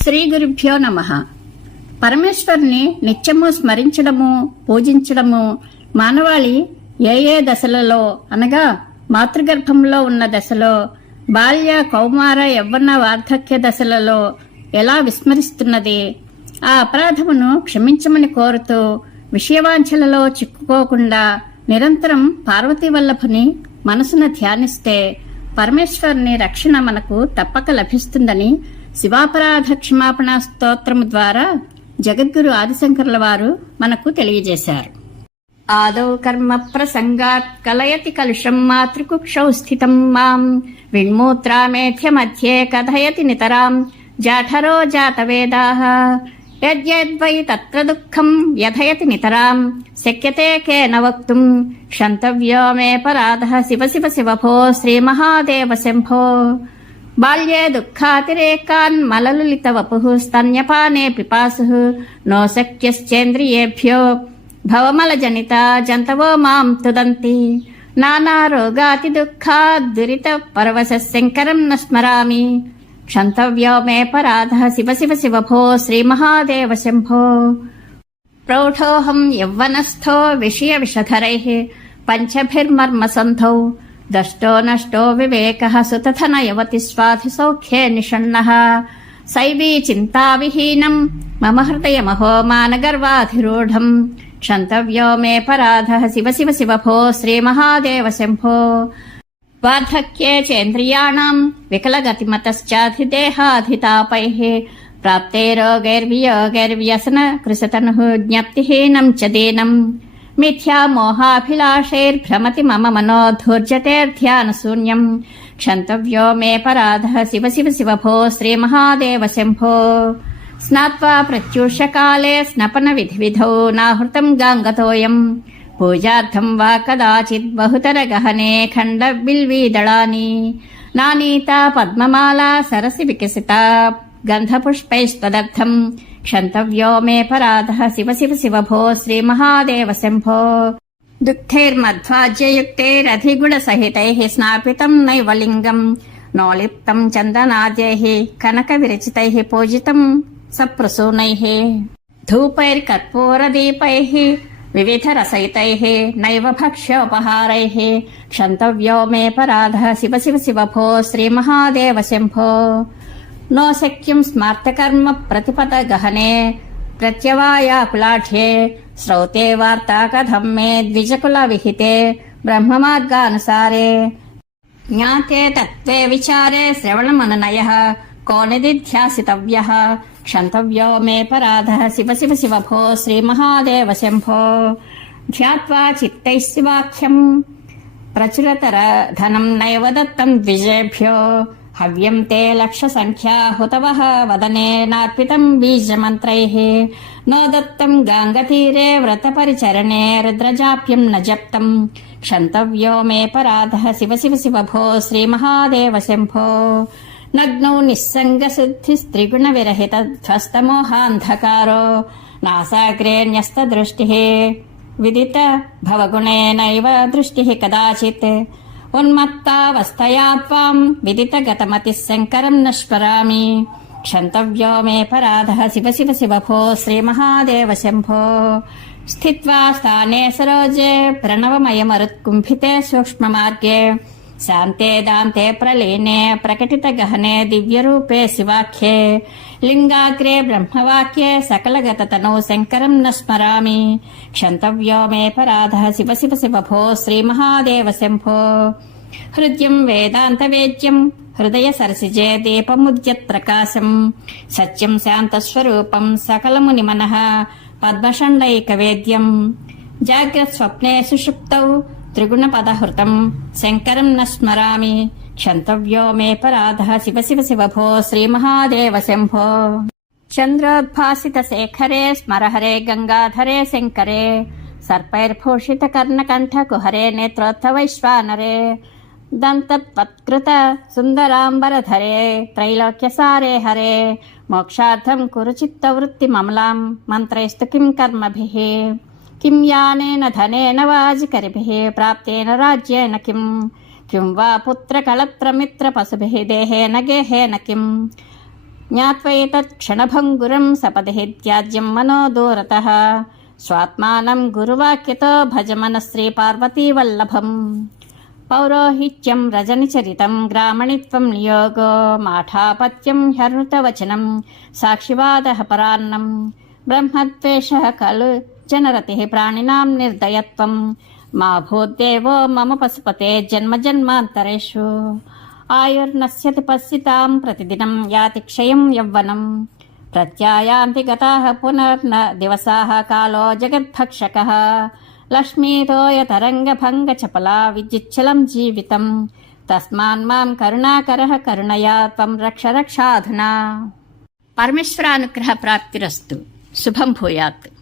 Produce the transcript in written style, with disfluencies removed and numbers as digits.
శ్రీ గురుభ్యో నమః. పరమేశ్వరుని నిత్యము స్మరించడము, పూజించడము మానవాళి ఏ దశలలో అనగా మాతృగర్భంలో ఉన్న దశలో, బాల్య, కౌమార, యవ్వన, వార్ధక్య దశలలో ఎలా విస్మరిస్తున్నది. ఆ అపరాధమును క్షమించమని కోరుతూ విషయవాంఛలలో చిక్కుకోకుండా నిరంతరం పార్వతీ వల్లభుని మనసున ధ్యానిస్తే పరమేశ్వరుని రక్షణ మనకు తప్పక లభిస్తుందని శివాపరాధ క్షమాపణ స్తోత్రము ద్వారా జగద్గురు ఆదిశంకరుల వారు మనకు తెలియజేశారు. ఆదౌ కర్మ ప్రసంగాత్ కలయతి కలుషం మాతృకుక్షౌ స్థితం మాం విణ్మూత్రామేధ్య మధ్యే కథయతి నితరాం జాఠరో జాతవేదాః యద్యద్వై తత్ర దుఃఖం వ్యథయతి నితరాం శక్యతే కేన వక్తుం క్షంతవ్యో మే పరాధః శివ శివ శివ భో శ్రీమహాదేవ శంభో. బాల్యే దుఃఖాతిరేకాన్ మలలులిత వపుః స్తన్యపానే పిపాసుః నో శక్యశ్చేంద్రియేభ్యో భవమలజనిత జంతవో మాం తుదంతి నానారోగాతి దుఃఖాద్దురిత పరవశ శంకరం న స్మరామి క్షంతవ్యో మే పరాధః శివ శివ శివ భో శ్రీమహాదేవ శంభో. ప్రౌఢోహం యవ్వనస్థో విషయ విషధరైః పంచభిర్మర్మసంధౌ దష్టో నష్టో వివేకః సుతథన యవతి స్వాధి సౌఖ్యే నిషణ్ణః శైవీ చింతావిహీనం మమ హృదయమహో మానగర్వాధిరూఢం క్షంతవ్యో మే పరాధః శివ శివ శివ భో శ్రీమహాదేవ శంభో. వార్ధక్యే చేంద్రియాణాం వికలగతిమతశ్చాధిదేహాధితాపైః ప్రాప్తే రోగైర్వియోగైర్వ్యసన కృశతనుః జ్ఞప్తిహీనం చ దీనం మిథ్యా మోహాభిలాషైర్భ్రమతి మమ మనో ధూర్జతేర్ధ్యానశూన్యం క్షంతవ్యో మే పరాధః శివ శివ శివ భో శ్రీమహాదేవ శంభో. స్నాత్వా ప్రత్యూషకాలే స్నపన విధివిధౌ నాహృతం గాంగతోయం పూజార్థం వా కదాచిత్ బహుతర గహనే ఖండ బిల్వీదళాని నానీతా పద్మమాలా సరసి వికసిత గంధపుష్పైస్తదర్థం క్షంతవ్యో మే పరాధః శివ శివ శివ భో శ్రీమహాదేవ శంభో. దుగ్ధైర్మధ్వాజ్యయుక్తైరధిగుణసహితైః స్నాపితం నైవ లింగం నోలిప్తం చందనాద్యైః కనక విరచితైః పూజితం సప్రసూనైః ధూపైర్కర్పూరదీపైః వివిధరసయితైః నైవ భక్ష్యోపహారైః క్షంతవ్యో మే పరాధః శివ శివ శివ భో శ్రీమహాదేవ శంభో. నో శక్యం స్మార్తకర్మ ప్రతిపద గహనే ప్రత్యవాయాకులాఢ్యే శ్రౌతే వార్తా కథం మే ద్విజకుల విహితే బ్రహ్మమార్గానుసారే జ్ఞాతే తత్వే విచారే శ్రవణమననయః కో నిదిధ్యాసితవ్యః క్షంతవ్యో మే పరాధః శివ శివ శివ భో శ్రీమహాదేవ శంభో. ధ్యాత్వా చిత్తైః శివాఖ్యం ప్రచురతర ధనం నైవ దత్తం ద్విజేభ్యో హవ్యం తే లక్ష సంఖ్యా హుతవః వదనే నార్పితం బీజమంత్రైః నో దత్తం గాంగతీరే వ్రతపరిచరణే రుద్రజాప్యం న జప్తం క్షంతవ్యో మే పరాధః శివ శివ శివ భో శ్రీమహాదేవ శంభో. నగ్నౌ నిస్సంగశుద్ధిస్త్రిగుణ విరహిత ధ్వస్తమోహాంధకారో నాసాగ్రే న్యస్తదృష్టిః విదిత భవగుణేనైవ దృష్టిః కదాచిత్ ఉన్మత్తావస్థయా త్వాం విదిత గతమతిః శంకరం న స్మరామి క్షంతవ్యో మే పరాధః శివ శివ శివ భో శ్రీమహాదేవ శంభో. స్థిత్వా స్థానే సరోజే ప్రణవమయమరుత్కుంభితే సూక్ష్మమార్గే శాంతే దాంతే ప్రలీనే ప్రకటిత గహనే దివ్యరూపే శివాఖ్యే లింగాగ్రే బ్రహ్మవాక్యే సకలగతతనౌ శంకరం న స్మరామి క్షంతవ్యో మే పరాధః శివ శివ శివ భో శ్రీమహాదేవ శంభో. హృద్యం వేదాంతవేద్యం హృదయ సరసిజే దీపముద్యత్ప్రకాశం సత్యం శాంతస్వరూపం సకలమునిమనః పద్మషండైకవేద్యం జాగ్రత్ స్వప్నే సుషుప్తౌ త్రిగుణపదహృతం శంకరం న స్మరామి క్షంతవ్యో మే పరాధః శివ శివ శివ భో శ్రీమహాదేవ శంభో. చంద్రోద్భాసిత శేఖరే స్మరహరే గంగాధరే శంకరే సర్పైర్భూషిత కర్ణకంఠ కుహరే నేత్రోత్థవైశ్వానరే దంతత్వత్కృత సుందరాంబరధరే త్రైలోక్యసారే హరే మోక్షార్థం కురు చిత్తవృత్తిమమలాం మంత్రైస్తు కిం కర్మభిః కిం యానేన ధనేన వాజికరిభిః ప్రాప్తేన రాజ్యేన కిం వా పుత్రకళత్రమిత్రపశుభిః దేహేన గేహేన కిం జ్ఞాత్వైతత్ క్షణభంగురం సపది త్యాజ్యం మనో దూరతః స్వాత్మానం గురువాక్యతో భజ మనశ్రీ పార్వతీవల్లభం. పౌరోహిత్యం రజనిచరితం గ్రామణిత్వం నియోగో మాఠాపత్యం హ్యనృతవచనం సాక్షివాదః పరాన్నం బ్రహ్మద్వేషః ఖలు జనరతిః ప్రాణినాం నిర్దయత్వం మా భూద్దేవో మమ పశుపతే జన్మ జన్మాంతరేషు. ఆయుర్నశ్యతి పశ్యితాం ప్రతిదినం యాతి క్షయం యవ్వనం ప్రత్యాయాంతి గతాః పునర్న దివసాః కాలో జగద్భక్షకः లక్ష్మీతోయతరంగభంగచపలా విద్యుచ్చలం జీవితం తస్మాన్మాం కరుణాకరః కరుణయా త్వం రక్ష రక్షాధునా. పరమేశ్వరానుగ్రహ ప్రాప్తిరస్తు. శుభం భూయాత్.